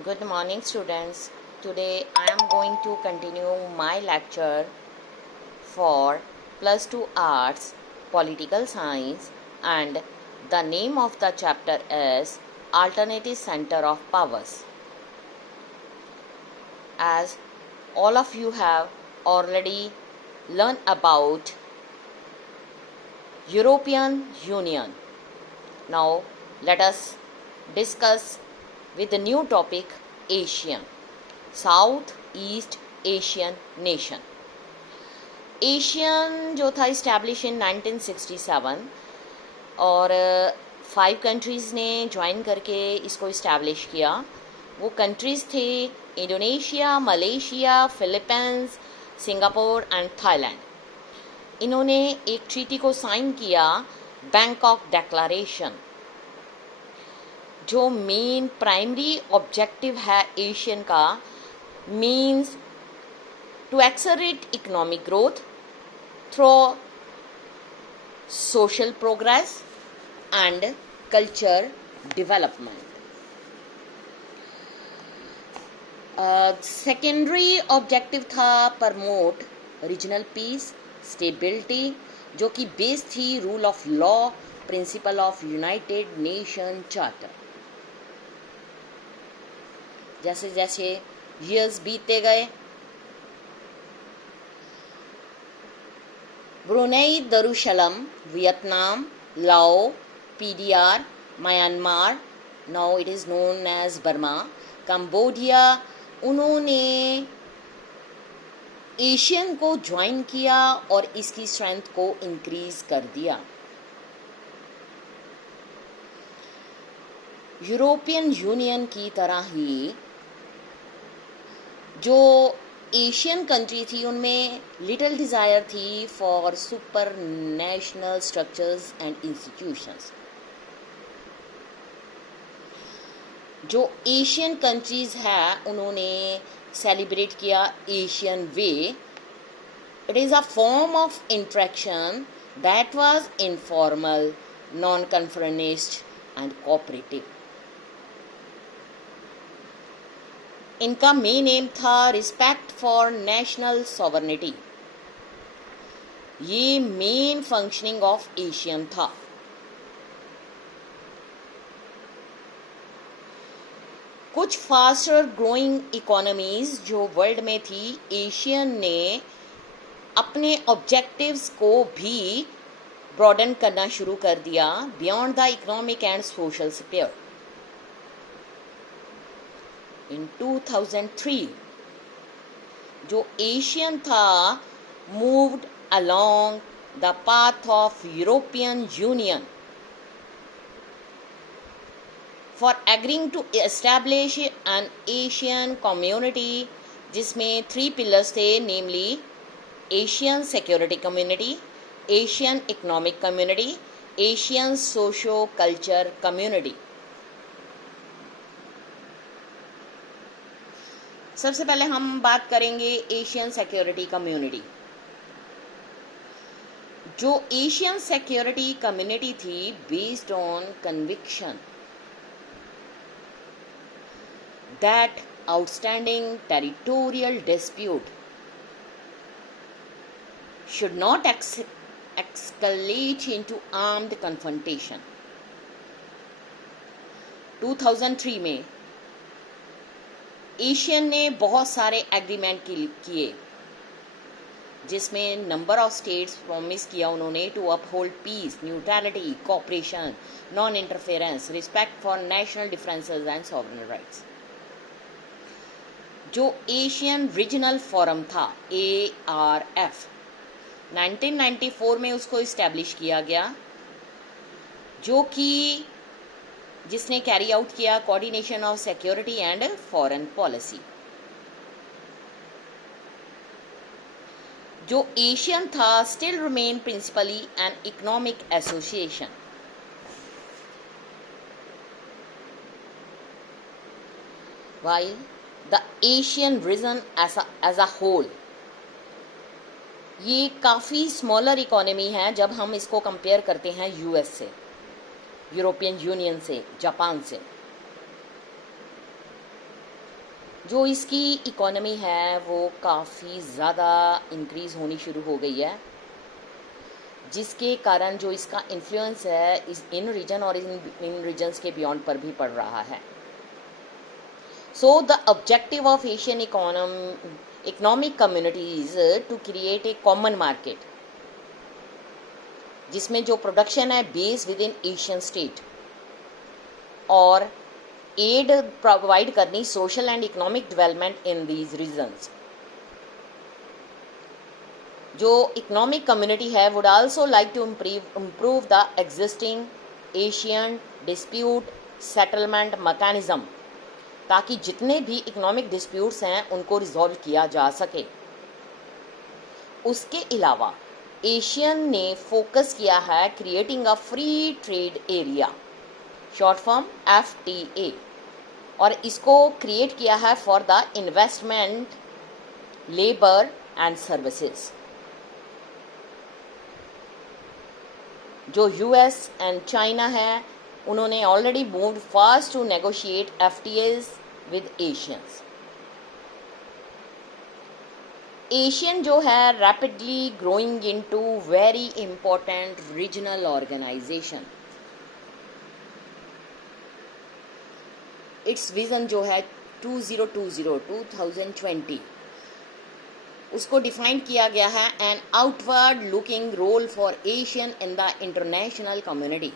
Good morning, students. Today I am going to continue my lecture for plus 2 arts, political science, and the name of the chapter is Alternative Center of Powers. As all of you have already learned about European Union, now let us discuss with the new topic Asian, South East Asian nation. Asian जो था establish in 1967 और 5 countries ने join करके इसको establish किया. वो countries थे Indonesia, Malaysia, Philippines, Singapore and Thailand. इन्होंने एक ट्रीटी को साइन किया, बैंकॉक डिक्लेरेशन. जो मेन प्राइमरी ऑब्जेक्टिव है एशियन का, means to accelerate economic growth through social progress and culture development. Secondary objective था प्रमोट रीजनल पीस, स्टेबिलिटी, जो कि बेस थी rule of law, principle of United Nation charter. जैसे जैसे years बीतते गए, Brunei Darussalam, Vietnam, Lao, PDR, Myanmar, now it is known as Burma, Cambodia, उन्होंने Asian को ज्वाइन किया और इसकी स्ट्रेंथ को इंक्रीज कर दिया. यूरोपियन यूनियन की तरह ही जो एशियन कंट्री थी उनमें लिटिल डिज़ायर थी for super national structures and institutions. जो एशियन कंट्रीज़ है उन्होंने सेलिब्रेट किया ASEAN way. It is a form of interaction that was informal, non conformist and cooperative. इनका मेन एम था रिस्पेक्ट फॉर नेशनल सॉवरेनिटी. ये main functioning of ASEAN था. कुछ faster growing economies जो world में थी, एशियन ने अपने ऑब्जेक्टिव्स को भी ब्रॉडन करना शुरू कर दिया beyond the economic and social sphere. In 2003, जो एशियन था moved along the path of European Union for agreeing to establish an Asian community जिसमें 3 pillars थे, namely Asian Security Community, Asian Economic Community, Asian Socio-Culture Community. सबसे पहले हम बात करेंगे Asian security community. जो एशियन सिक्योरिटी कम्युनिटी थी based on conviction that outstanding territorial dispute should not escalate into armed confrontation. 2003 में एशियन ने बहुत सारे एग्रीमेंट किए जिसमें नंबर ऑफ स्टेट्स प्रॉमिस किया उन्होंने to uphold peace, neutrality, cooperation, non interference, respect for national differences and sovereign rights. जो ASEAN regional forum था ARF, 1994 में उसको इस्टेब्लिश किया गया, जो कि जिसने कैरी आउट किया coordination of security and foreign policy. जो एशियन था still remain principally an economic association. while the Asian region as a whole, ये काफ़ी स्मॉलर इकोनॉमी है जब हम इसको कंपेयर करते हैं यूएस से, यूरोपियन यूनियन से, जापान से. जो इसकी इकोनॉमी है वो काफ़ी ज़्यादा इंक्रीज़ होनी शुरू हो गई है, जिसके कारण जो इसका इन्फ्लुएंस है इस इन रीजन और इन रीजन्स के बियॉन्ड पर भी पड़ रहा है. So the objective of ASEAN economic communities to create a common market, जिसमें जो प्रोडक्शन है base within ASEAN state, और एड प्रोवाइड करनी social and economic development in these regions. जो इकोनॉमिक कम्युनिटी है would also like to improve the existing ASEAN dispute settlement mechanism, ताकि जितने भी इकोनॉमिक डिस्प्यूट्स हैं उनको रिजॉल्व किया जा सके. उसके अलावा एशियन ने फोकस किया है creating a free trade area, short form FTA, और इसको क्रिएट किया है for the investment, labour and services. जो US एंड चाइना है उन्होंने already moved fast to negotiate FTAs with ASEANs. ASEAN जो है rapidly growing into very important regional organisation. It's vision जो है 2020 उसको डिफाइन किया गया है an outward looking role for ASEAN in the international community.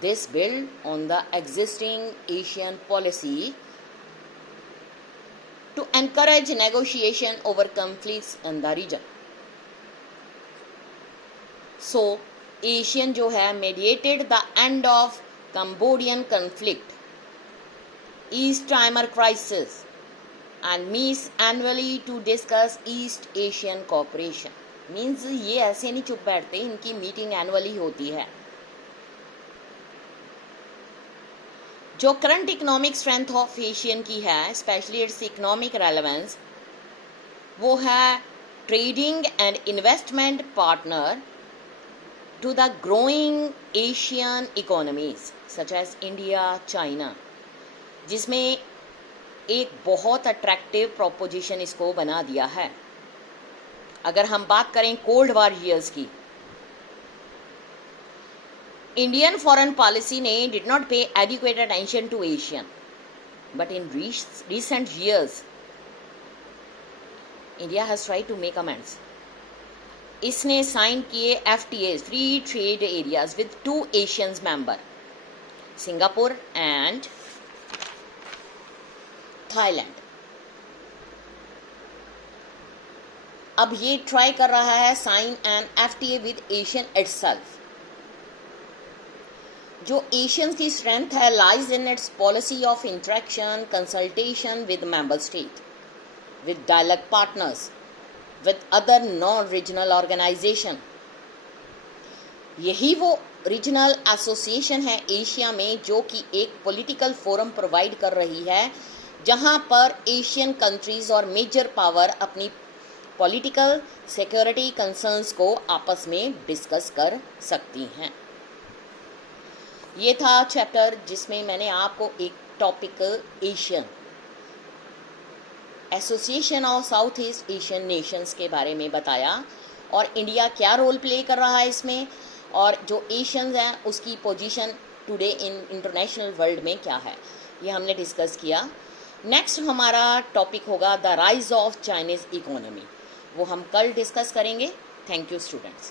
This build on the existing Asian policy to encourage negotiation over conflicts in the region. So, Asian जो है mediated the end of Cambodian conflict, East Timor crisis, and meets annually to discuss East Asian cooperation. Means ये ऐसे नहीं चुप बैठते, इनकी meeting annually होती है. जो current economic strength of ASEAN की है, स्पेशली इट्स इकोनॉमिक रेलेवेंस, वो है trading and investment partner to the growing Asian economies such as India, China, जिसमें एक बहुत अट्रैक्टिव प्रोपोजिशन इसको बना दिया है. अगर हम बात करें कोल्ड वॉर ईयर्स की, Indian foreign policy did not pay adequate attention to Asian, but in recent years, India has tried to make amends. इसने साइन किए FTAs, free trade areas, with 2 Asians member, Singapore and Thailand. अब ये try कर रहा है sign an FTA with Asian itself. जो ASEANs की strength है lies in its policy of interaction, consultation with member state, with dialogue partners, with other non regional organisation. यही वो रीजनल एसोसिएशन है एशिया में जो कि एक पॉलिटिकल फोरम प्रोवाइड कर रही है, जहां पर एशियन कंट्रीज और मेजर पावर अपनी पॉलिटिकल सिक्योरिटी कंसर्न्स को आपस में डिस्कस कर सकती हैं. ये था चैप्टर जिसमें मैंने आपको एक topic Asian association of south east Asian Nations के बारे में बताया, और इंडिया क्या रोल प्ले कर रहा है इसमें, और जो एशियंस हैं उसकी position today in international world में क्या है, ये हमने डिस्कस किया. नेक्स्ट हमारा टॉपिक होगा the rise of Chinese economy, वो हम कल डिस्कस करेंगे. Thank you students.